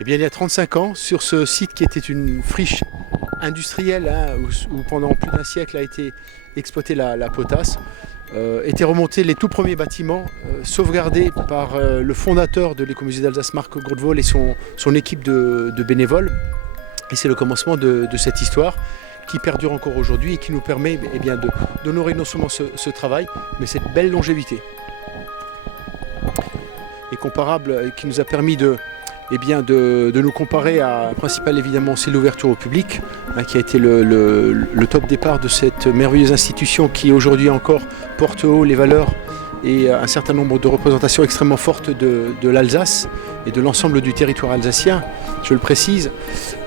Eh bien, il y a 35 ans, sur ce site qui était une friche industrielle, hein, où pendant plus d'un siècle a été exploitée la potasse, étaient remontés les tout premiers bâtiments sauvegardés par le fondateur de l'Écomusée d'Alsace, Marc Grotewohl, et son équipe de bénévoles. Et c'est le commencement de cette histoire qui perdure encore aujourd'hui et qui nous permet d'honorer non seulement ce travail, mais cette belle longévité. Et comparable, qui nous a permis de nous comparer à principal, évidemment, c'est l'ouverture au public, hein, qui a été le top départ de cette merveilleuse institution qui aujourd'hui encore porte haut les valeurs et un certain nombre de représentations extrêmement fortes de l'Alsace et de l'ensemble du territoire alsacien, je le précise.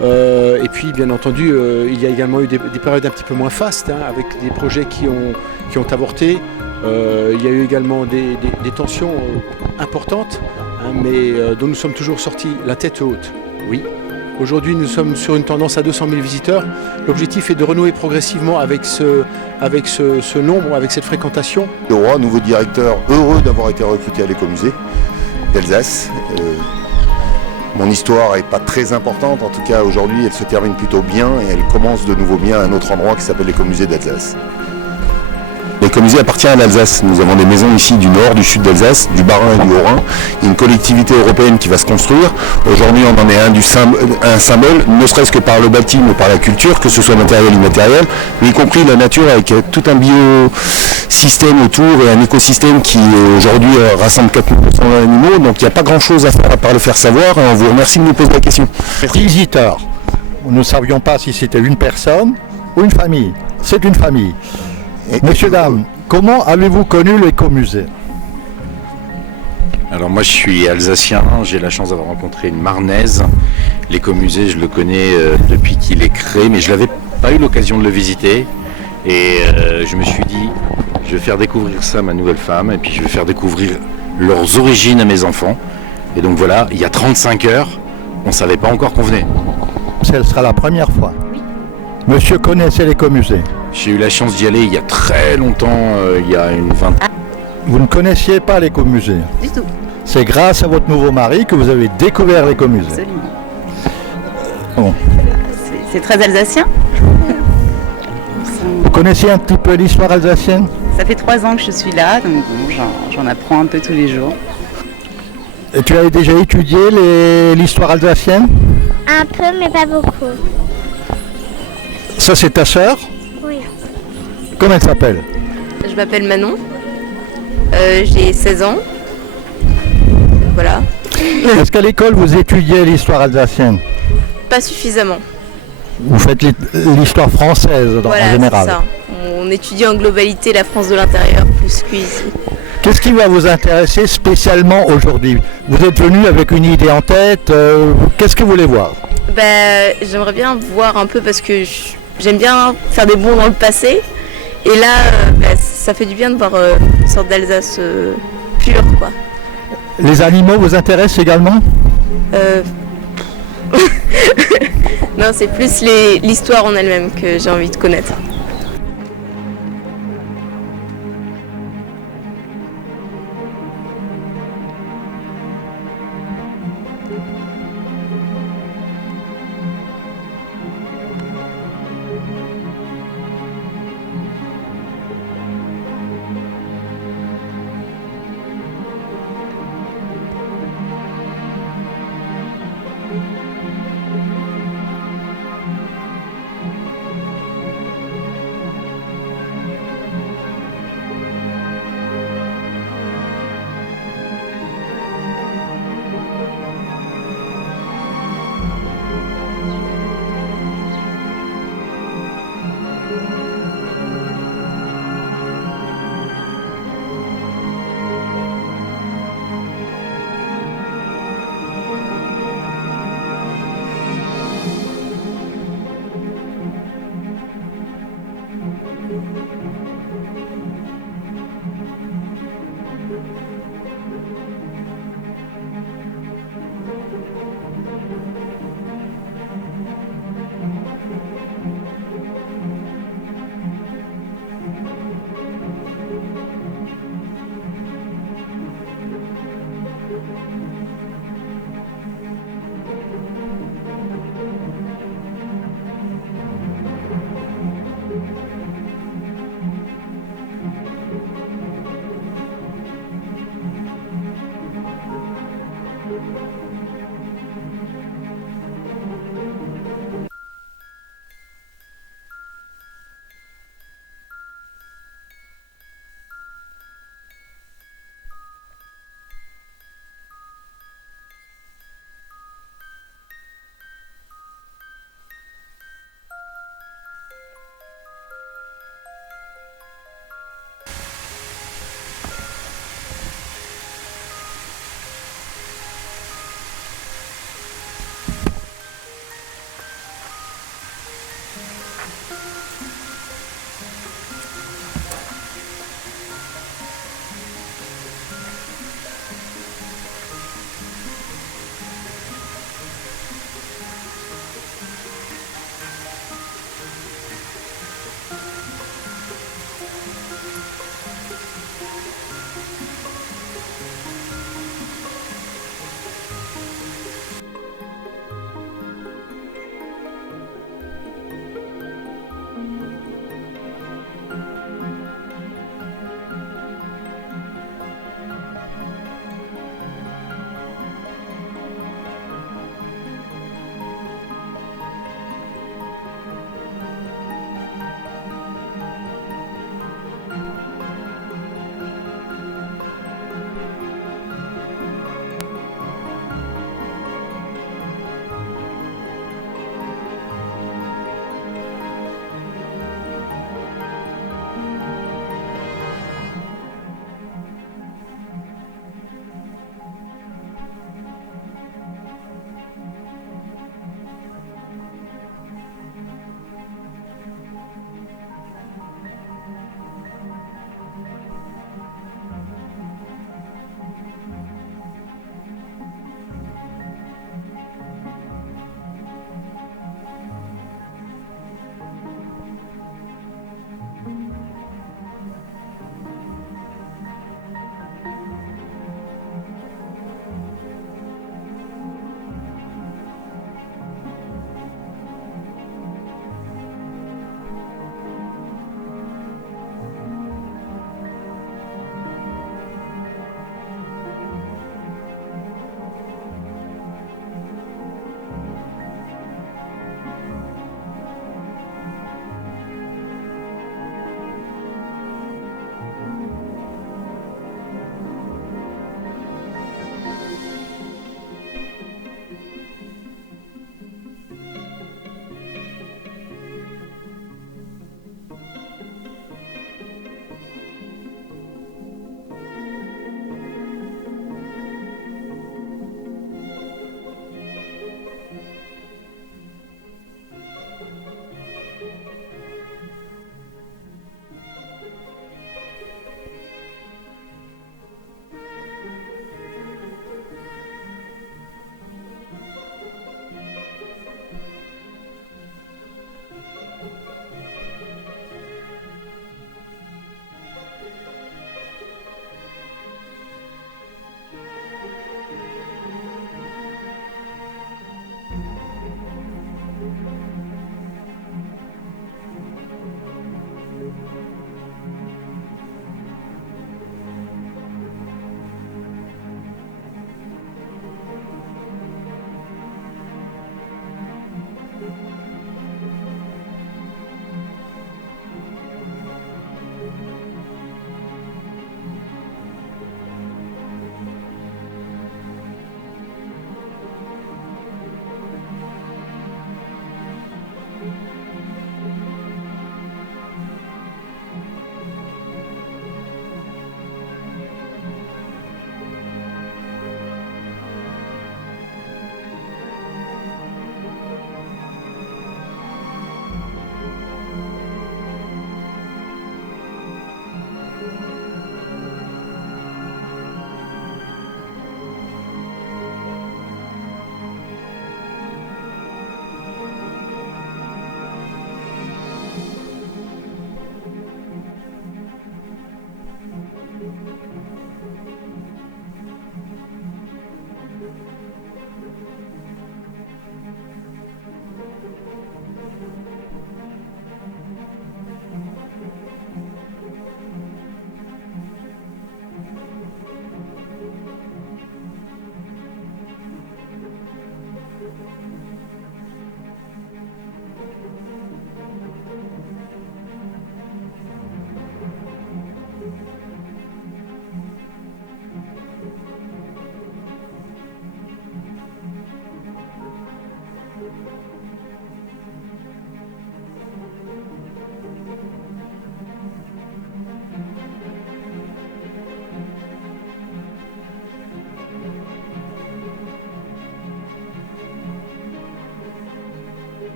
Et puis bien entendu, il y a également eu des périodes un petit peu moins fastes, hein, avec des projets qui ont avorté. Il y a eu également des tensions importantes, hein, mais dont nous sommes toujours sortis la tête haute. Oui. Aujourd'hui, nous sommes sur une tendance à 200 000 visiteurs. L'objectif est de renouer progressivement avec ce nombre, avec cette fréquentation. Le roi, nouveau directeur, heureux d'avoir été recruté à l'Écomusée d'Alsace. Mon histoire n'est pas très importante, en tout cas aujourd'hui elle se termine plutôt bien et elle commence de nouveau bien à un autre endroit qui s'appelle l'Écomusée d'Alsace. L'Écomusée appartient à l'Alsace. Nous avons des maisons ici du nord, du sud d'Alsace, du Bas-Rhin et du Haut-Rhin. Il y a une collectivité européenne qui va se construire. Aujourd'hui, on en est un symbole, ne serait-ce que par le bâtiment ou par la culture, que ce soit matériel ou immatériel, mais y compris la nature avec tout un biosystème autour et un écosystème qui aujourd'hui rassemble 4900 animaux. Donc il n'y a pas grand-chose à faire à part le faire savoir. Et on vous remercie de nous poser la question. Visiteur. Nous ne savions pas si c'était une personne ou une famille. C'est une famille. Messieurs, dames, comment avez-vous connu l'Écomusée ? Alors moi je suis alsacien, j'ai la chance d'avoir rencontré une Marnaise. L'Écomusée je le connais depuis qu'il est créé, mais je n'avais pas eu l'occasion de le visiter. Et je me suis dit, je vais faire découvrir ça à ma nouvelle femme, et puis je vais faire découvrir leurs origines à mes enfants. Et donc voilà, il y a 35 heures, on ne savait pas encore qu'on venait. Ce sera la première fois. Monsieur connaissait l'Écomusée ? J'ai eu la chance d'y aller il y a très longtemps, il y a une vingtaine. Vous ne connaissiez pas l'Écomusée ? Du tout. C'est grâce à votre nouveau mari que vous avez découvert l'Écomusée. Absolument. Bon. C'est très alsacien. Vous connaissez un petit peu l'histoire alsacienne ? Ça fait 3 ans que je suis là, donc bon, j'en apprends un peu tous les jours. Et tu avais déjà étudié l'histoire alsacienne ? Un peu, mais pas beaucoup. Ça, c'est ta sœur ? Oui. Comment elle s'appelle ? Je m'appelle Manon, j'ai 16 ans, voilà. Est-ce qu'à l'école vous étudiez l'histoire alsacienne ? Pas suffisamment. Vous faites l'histoire française Voilà, en général. c'est ça. On étudie en globalité la France de l'intérieur plus qu'ici. Qu'est-ce qui va vous intéresser spécialement aujourd'hui ? Vous êtes venu avec une idée en tête, qu'est-ce que vous voulez voir ? J'aimerais bien voir un peu parce que j'aime bien faire des bonds dans le passé. Et là, ça fait du bien de voir une sorte d'Alsace pure, quoi. Les animaux vous intéressent également ? Non, c'est plus l'histoire en elle-même que j'ai envie de connaître.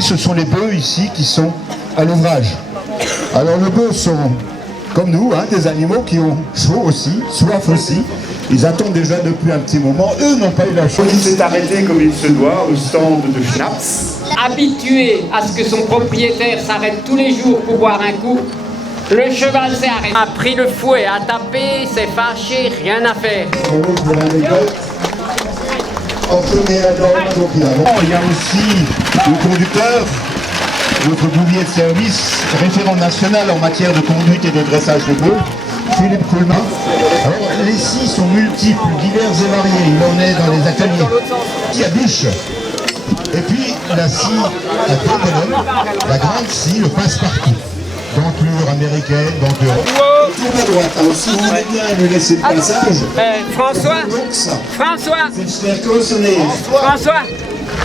Ce sont les bœufs ici qui sont à l'ouvrage. Alors les bœufs sont comme nous, hein, des animaux qui ont chaud aussi, soif aussi. Ils attendent déjà depuis un petit moment. Eux n'ont pas eu la chance. Il s'est arrêté comme il se doit au stand de Schnaps. Habitué à ce que son propriétaire s'arrête tous les jours pour boire un coup, le cheval s'est arrêté, a pris le fouet, a tapé, s'est fâché, rien à faire. Il y a aussi le conducteur, notre bouvier de service, référent national en matière de conduite et de dressage de bœufs, Philippe Coulmin. Alors, les scies sont multiples, divers et variés. Il en est dans les ateliers. Il y a biche. Et puis la scie à deux bonhommes, la grande scie, le passe-partout. Denture américaine, denture. Tourne à droite. Alors si vous voulez bien me laisser le passage. François,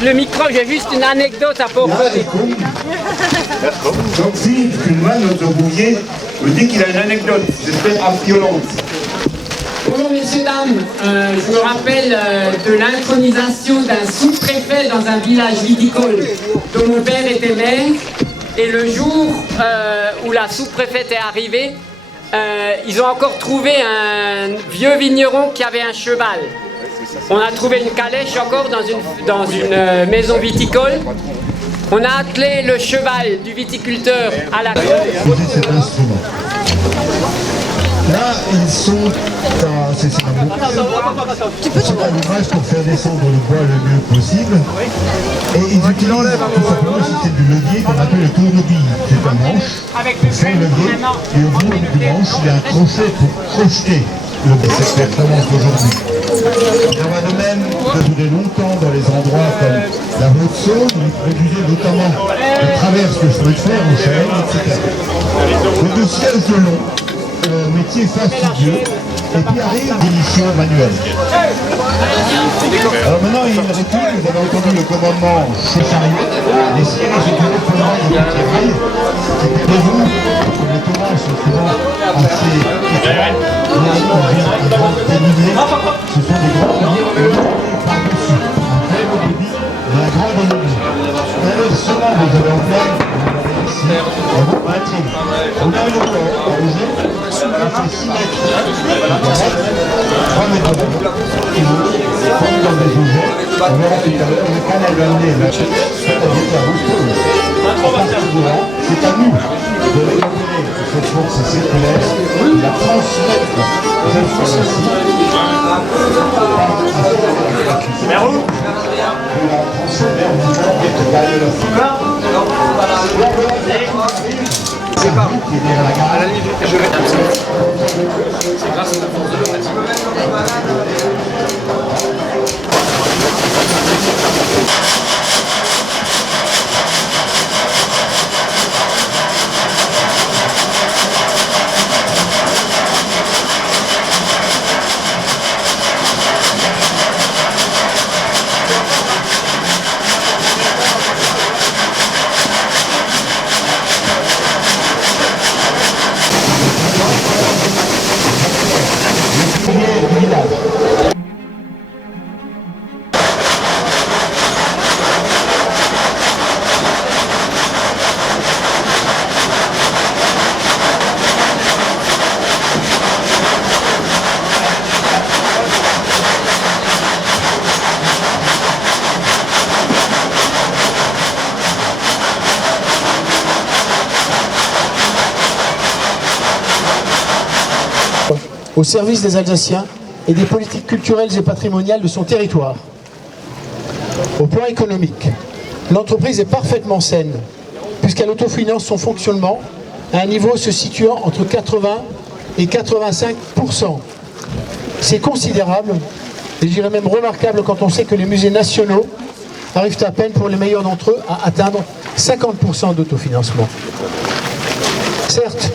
le micro, j'ai juste une anecdote à proposer. Donc Philippe Kuhlmann, notre bouvier, me dit qu'il a une anecdote, j'espère violente. Bonjour messieurs, dames, je me rappelle de l'intronisation d'un sous-préfet dans un village viticole dont mon père était maire. Et le jour où la sous-préfète est arrivée, ils ont encore trouvé un vieux vigneron qui avait un cheval. On a trouvé une calèche encore dans une maison viticole. On a attelé le cheval du viticulteur à la cour. Cet instrument. Là, ils sont c'est un ouvrage pour faire descendre le bois le mieux possible. Et ils utilisent tout simplement le système du levier qu'on appelle le tourne-bille. C'est un manche pour faire levier. Et au bout du manche, il y a un crochet pour crocheter cette performance d'aujourd'hui. Il en va de même de durer longtemps dans les endroits comme la Haute-Saône, où ils produisaient notamment le travers que je peux faire au chalet, etc. Le deux sièges de long. Métier fastidieux, et puis arrive l'émission manuelle. Alors maintenant il recule, vous avez entendu le commandement chez Chariot, les sièges sont toujours pendant des petits rails, et vous, comme les tournages sont souvent assez étroits, les grands dénivelés, ce sont des grands dénivelés par-dessus, un très haut débit, mais un grand dénivelé. Inversement, vous avez en pleine, ici, un gros maintien. On a une origine, on fait 6 mètres de droite, 3 mètres de droite, et l'autre, comme dans des objets, on verra tout à l'heure, le canal va amener la chaîne, c'est-à-dire la route pour eux. C'est à nous de récupérer cette force circulaire, de la transmettre jusqu'à la scie, c'est pas qui est derrière la gare. À la limite, je vais c'est grâce à la force de la pratique. au service des Alsaciens et des politiques culturelles et patrimoniales de son territoire. Au plan économique, l'entreprise est parfaitement saine, puisqu'elle autofinance son fonctionnement à un niveau se situant entre 80 et 85%. C'est considérable, et je dirais même remarquable quand on sait que les musées nationaux arrivent à peine, pour les meilleurs d'entre eux, à atteindre 50% d'autofinancement. Certes,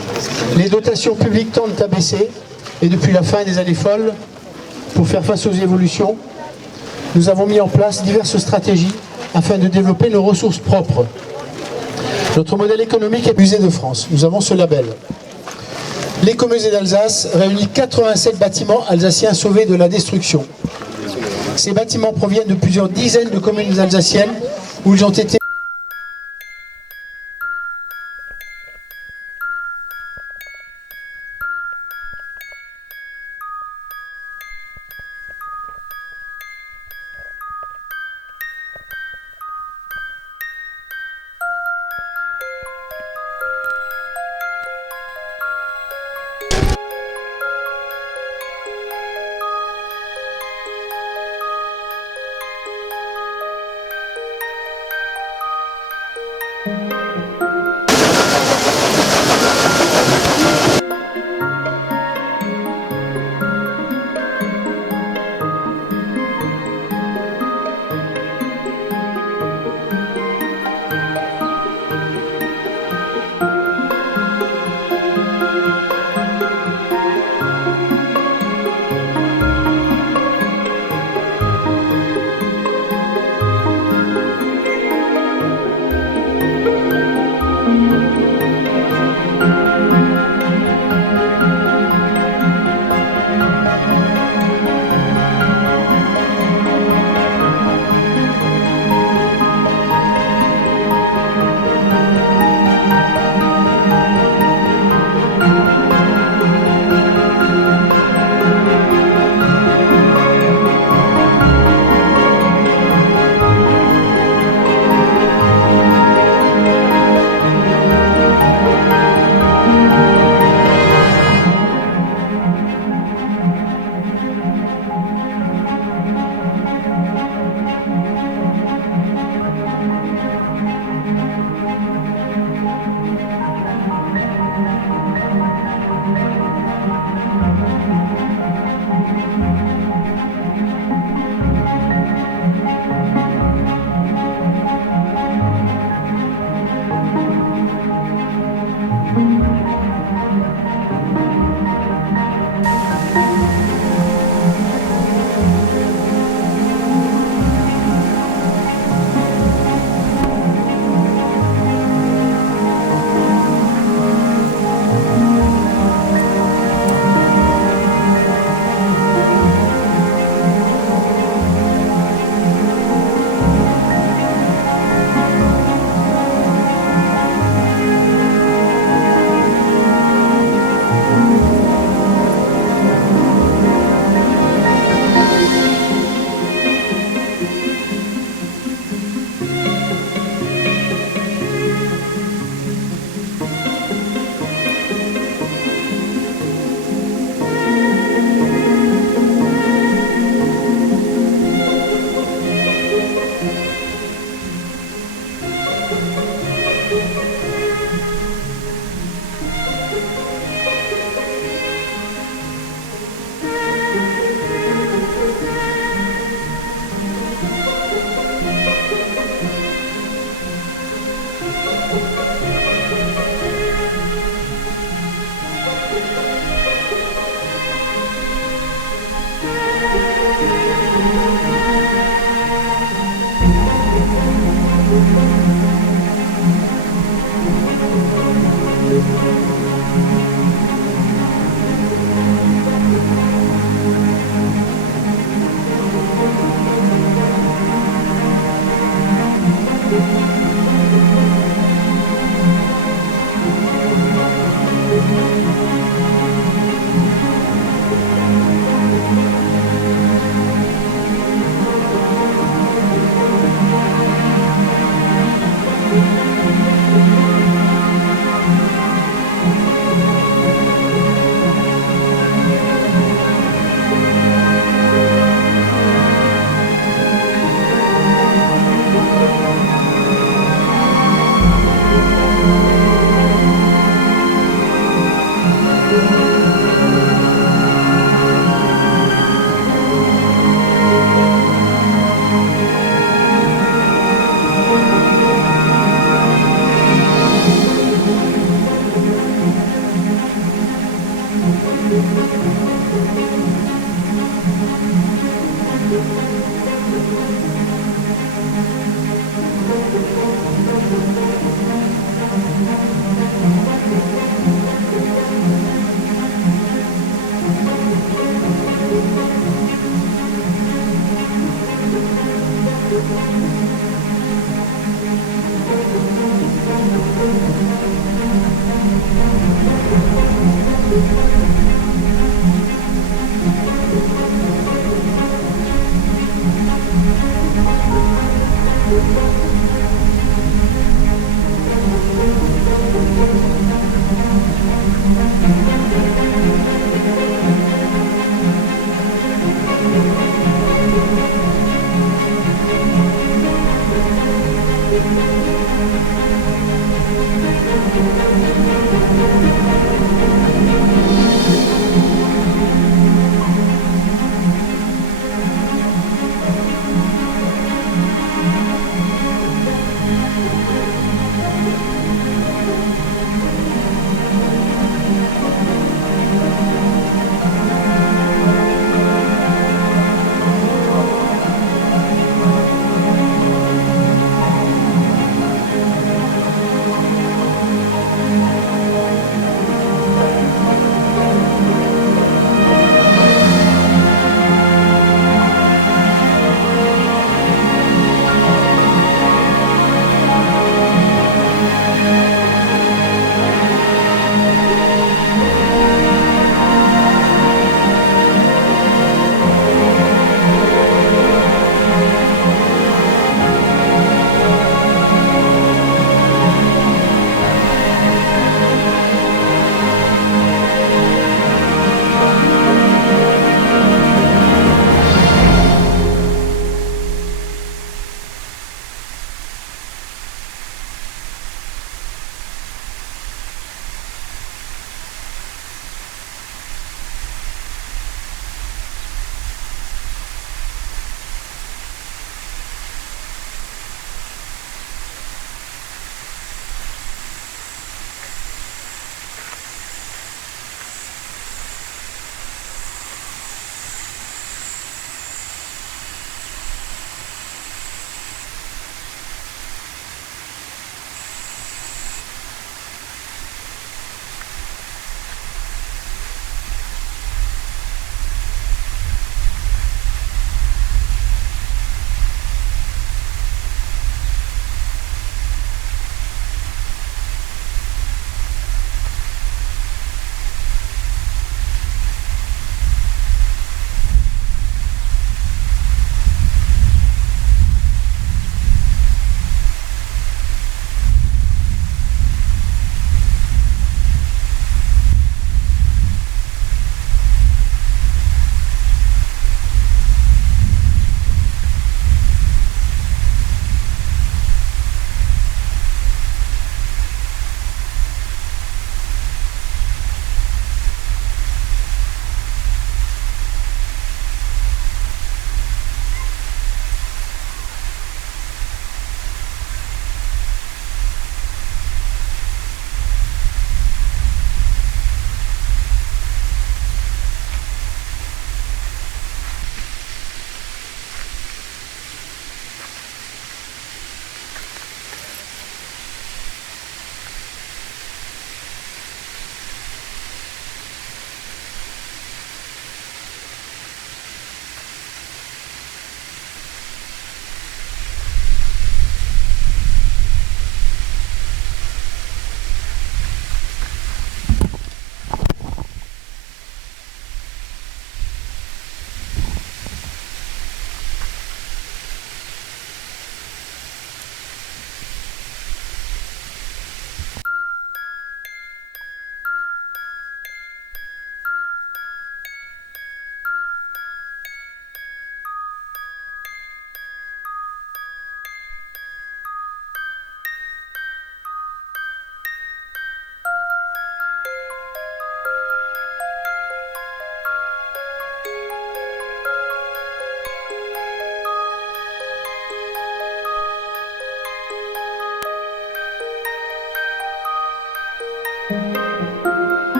les dotations publiques tendent à baisser, et depuis la fin des années folles, pour faire face aux évolutions, nous avons mis en place diverses stratégies afin de développer nos ressources propres. Notre modèle économique est Musée de France. Nous avons ce label. L'écomusée d'Alsace réunit 87 bâtiments alsaciens sauvés de la destruction. Ces bâtiments proviennent de plusieurs dizaines de communes alsaciennes où ils ont été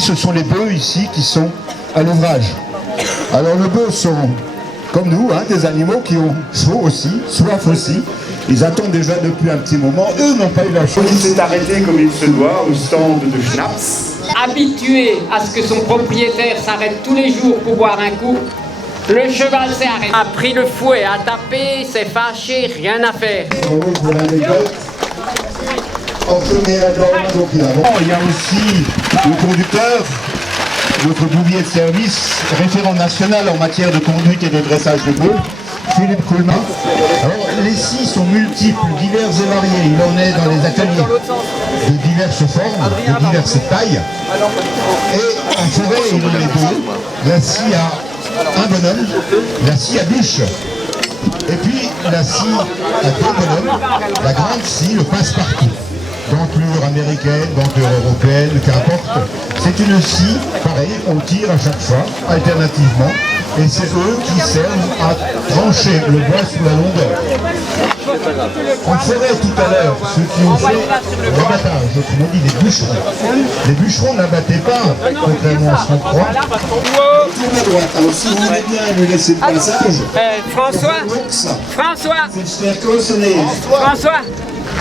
Ce sont les bœufs ici qui sont à l'ouvrage. Alors les bœufs sont, comme nous, des animaux qui ont chaud aussi, soif aussi. Ils attendent déjà depuis un petit moment. Eux n'ont pas eu la chance. Il s'est arrêté comme il se doit au stand de Schnaps. Habitué à ce que son propriétaire s'arrête tous les jours pour boire un coup, le cheval s'est arrêté. A pris le fouet, a tapé, s'est fâché, rien à faire. Il y a aussi le conducteur, notre bouvier de service, référent national en matière de conduite et de dressage de bœufs, Philippe Coulmin. Alors, les scies sont multiples, diverses et variées. Il en est dans les ateliers de diverses formes, de diverses tailles. Et en forêt, il y a les deux. La scie à un bonhomme, la scie à bûche. Et puis la scie à deux bonhommes, la grande scie, le passe-partout. Dentelure américaine, dentelure européenne, qu'importe. C'est une scie, pareil, on tire à chaque fois, alternativement, et c'est eux qui servent à trancher le bois sous la longueur. On ferait tout à l'heure ceux qui ont fait l'abattage, autrement dit les bûcherons. Les bûcherons n'abattaient pas, contrairement à ce qu'on croit. Tournez à droite, alors si vous voulez bien me laisser le passage. François,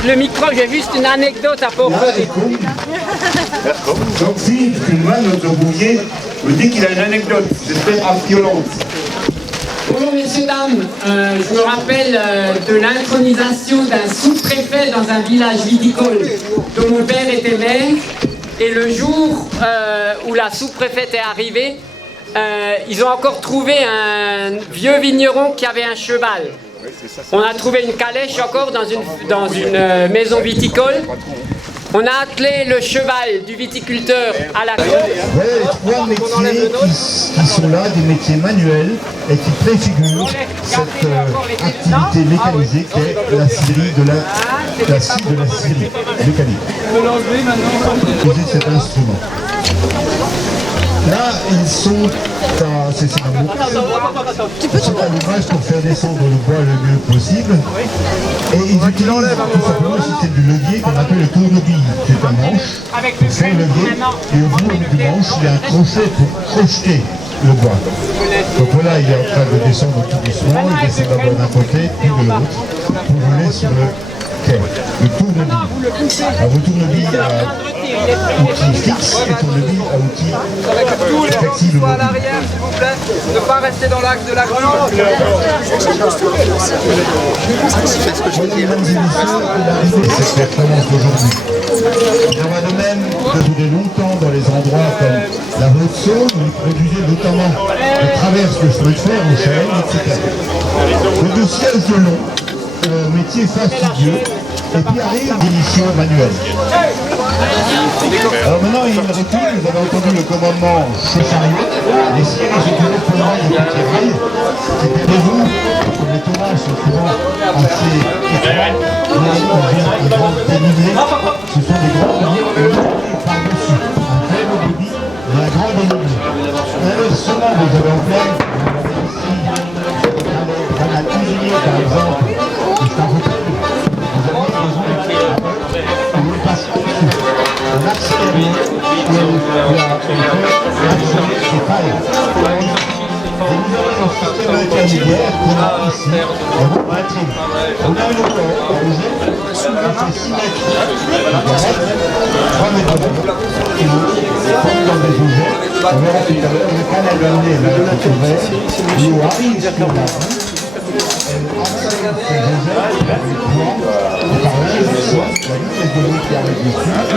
le micro, j'ai juste une anecdote à proposer. Donc Philippe Kuhlmann, notre bouvier, me dit qu'il a une anecdote, j'espère violente. Bonjour messieurs, dames, je me rappelle de l'intronisation d'un sous-préfet dans un village viticole dont mon père était maire. Et le jour où la sous-préfète est arrivée, ils ont encore trouvé un vieux vigneron qui avait un cheval. On a trouvé une calèche encore dans une maison viticole. On a attelé le cheval du viticulteur à la cour. Voilà les trois métiers qui sont là, des métiers manuels et qui préfigurent cette activité mécanisée qu'est la scierie la scie de la scierie mécanique. Utiliser cet instrument. Là, ils sont à... C'est un ouvrage pour faire descendre le bois le mieux possible. Et ils utilisent tout simplement un système de levier qu'on appelle le tournevis. C'est un manche pour faire le levier. Et au bout du manche, il y a un crochet pour crocheter le bois. Donc voilà, il est en train de descendre tout doucement. Il descend d'abord d'un côté, puis de l'autre, pour rouler sur le quai. Le tournevis. Alors, le tournevis a outil fixe et tournevis a outil flexible. À l'arrière, s'il vous plaît. Ne pas rester dans l'axe de la grue. Mesdames et messieurs, l'arrivée de cette performance d'aujourd'hui. Il en va de même que durer longtemps dans les endroits comme la Haute-Saône, où ils produisaient notamment des traverses de chemin de fer en chaîne, etc. Donc de siège de long, métier fastidieux, et puis arrive l'émission manuelle. Alors maintenant, il recule, vous avez entendu le commandement Césarieux, les sièges sont toujours pendant des petits rails qui permettent, comme les tournages sont souvent assez étroits, les grands dénivelés, ce sont des grands dénivelés par-dessus, un faible débit et un grand dénivelé. Inversement, vous avez en plein, ici, dans la cuisinier par exemple, qui est en retrait, vous avez besoin on passe au-dessus. On accélère c'est pareil. Et nous avons un système intermédiaire qu'on a ici, on a une hauteur qui fait 6 mètres de 3 mètres de haut, et comme dans des objets, on verra tout à l'heure, le canal va amener vers le côté vert, l'eau arrive sur la rue, elle accélère ses objets, les points, et par là, elle sort, la vitesse de l'eau qui arrive dessus, et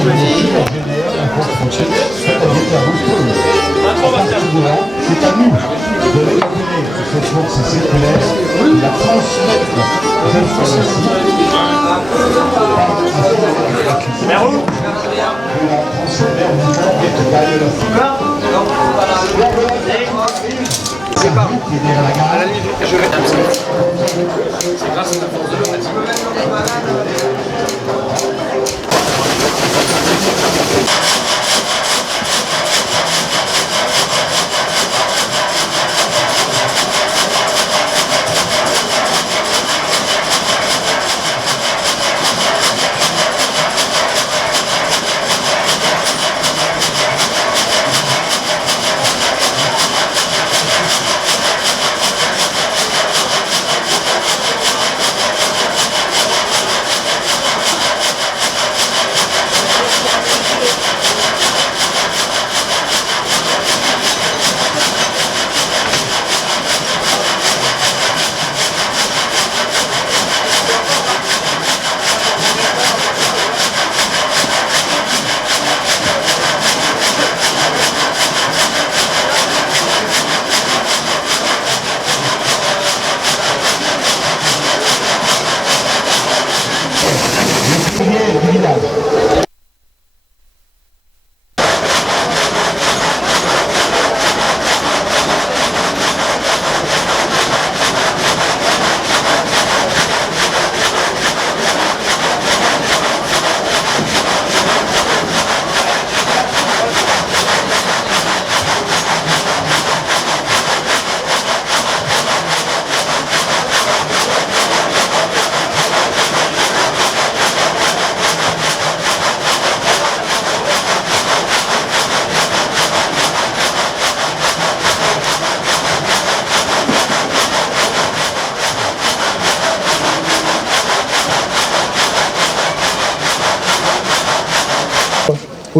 aussi elle génère un force prochaine, c'est-à-dire que la route pose. À partir de là, c'est à nous de récupérer cette force circulaire, de la transmettre jusqu'à la scie, de la transformer en mouvement de taille de la scie. C'est pas qui est derrière la gare. À la limite, je vais c'est grâce à la force de la fatigue.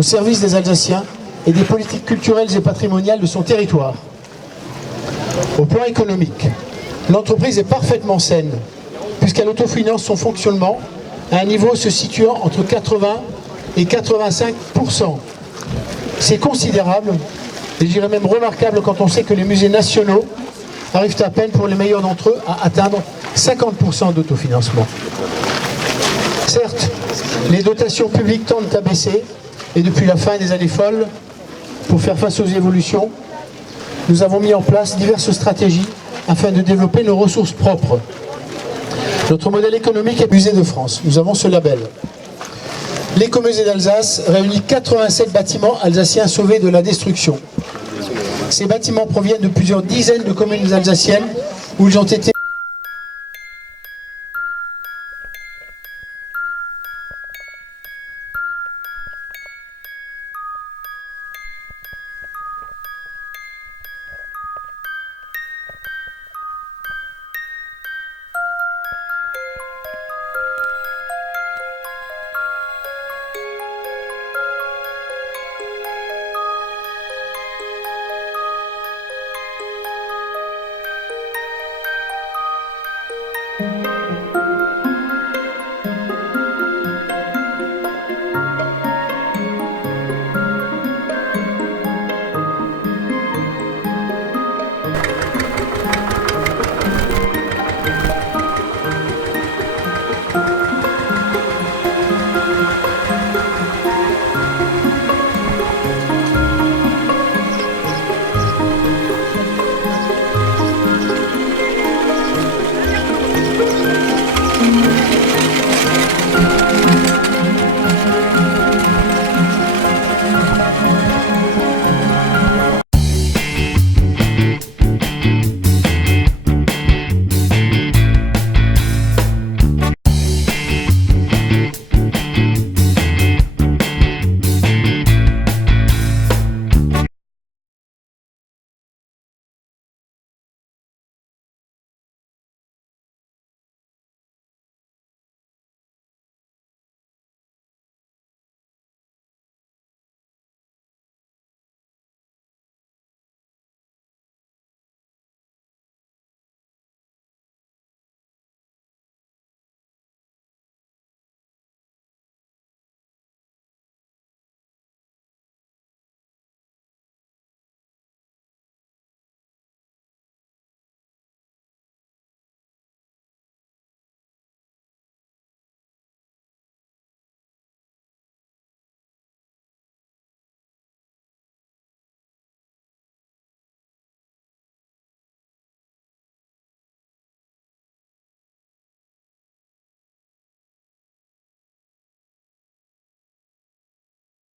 au service des Alsaciens et des politiques culturelles et patrimoniales de son territoire. Au plan économique, l'entreprise est parfaitement saine, puisqu'elle autofinance son fonctionnement à un niveau se situant entre 80 et 85%. C'est considérable, et je dirais même remarquable quand on sait que les musées nationaux arrivent à peine pour les meilleurs d'entre eux à atteindre 50% d'autofinancement. Certes, les dotations publiques tendent à baisser, et depuis la fin des années folles, pour faire face aux évolutions, nous avons mis en place diverses stratégies afin de développer nos ressources propres. Notre modèle économique est Musée de France. Nous avons ce label. L'écomusée d'Alsace réunit 87 bâtiments alsaciens sauvés de la destruction. Ces bâtiments proviennent de plusieurs dizaines de communes alsaciennes où ils ont été